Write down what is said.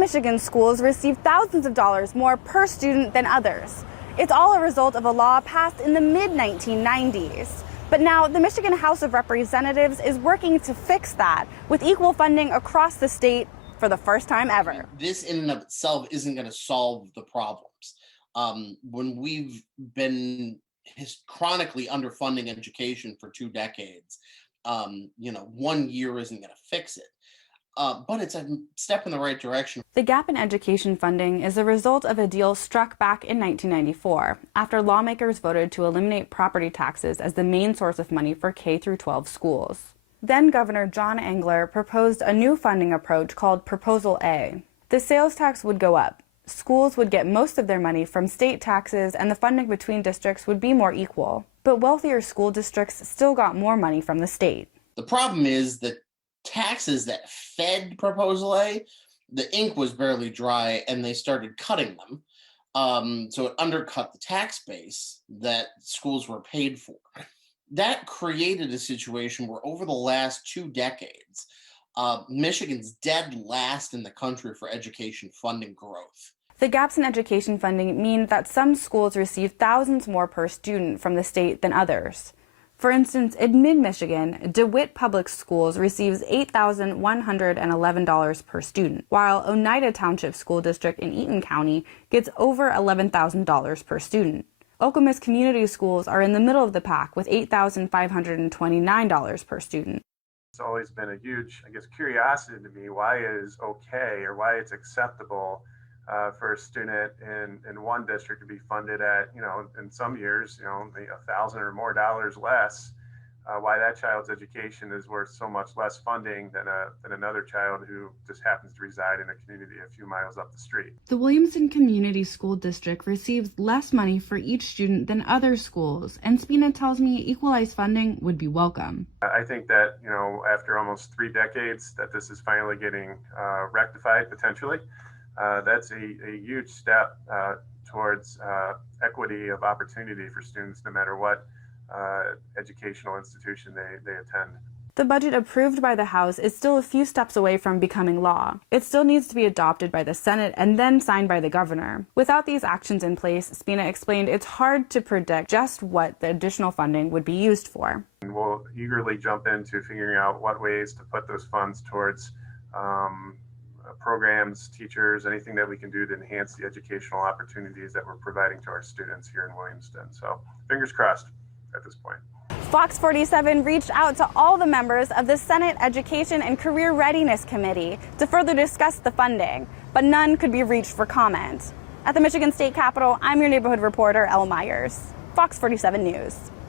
Some Michigan schools receive thousands of dollars more per student than others. It's all a result of a law passed in the mid-1990s. But now the Michigan House of Representatives is working to fix that with equal funding across the state for the first time ever. This in and of itself isn't going to solve the problems. When we've been chronically underfunding education for 2 decades, 1 year isn't going to fix it. But it's a step in the right direction. The gap in education funding is a result of a deal struck back in 1994 after lawmakers voted to eliminate property taxes as the main source of money for K-12 schools. Then Governor John Engler proposed a new funding approach called Proposal A. The sales tax would go up. Schools would get most of their money from state taxes and the funding between districts would be more equal. But wealthier school districts still got more money from the state. The problem is that taxes that fed Proposal A, the ink was barely dry and they started cutting them. So it undercut the tax base that schools were paid for. That created a situation where over the last 2 decades, Michigan's dead last in the country for education funding growth. The gaps in education funding mean that some schools receive thousands more per student from the state than others. For instance, in mid-Michigan, DeWitt Public Schools receives $8,111 per student, while Oneida Township School District in Eaton County gets over $11,000 per student. Okemos Community Schools are in the middle of the pack with $8,529 per student. It's always been a huge, curiosity to me why it is okay or why it's acceptable for a student in one district to be funded at, in some years, $1,000 or more less. Why that child's education is worth so much less funding than another child who just happens to reside in a community a few miles up the street. The Williamson Community School District receives less money for each student than other schools, and Spina tells me equalize funding would be welcome. I think that, after almost 3 decades, that this is finally getting rectified potentially. That's a huge step towards equity of opportunity for students, no matter what educational institution they attend. The budget approved by the House is still a few steps away from becoming law. It still needs to be adopted by the Senate and then signed by the governor. Without these actions in place, Spina explained it's hard to predict just what the additional funding would be used for. And we'll eagerly jump into figuring out what ways to put those funds towards programs, teachers, anything that we can do to enhance the educational opportunities that we're providing to our students here in Williamston. So fingers crossed at this point. Fox 47 reached out to all the members of the Senate Education and Career Readiness Committee to further discuss the funding, but none could be reached for comment. At the Michigan State Capitol, I'm your neighborhood reporter, Elle Myers, Fox 47 News.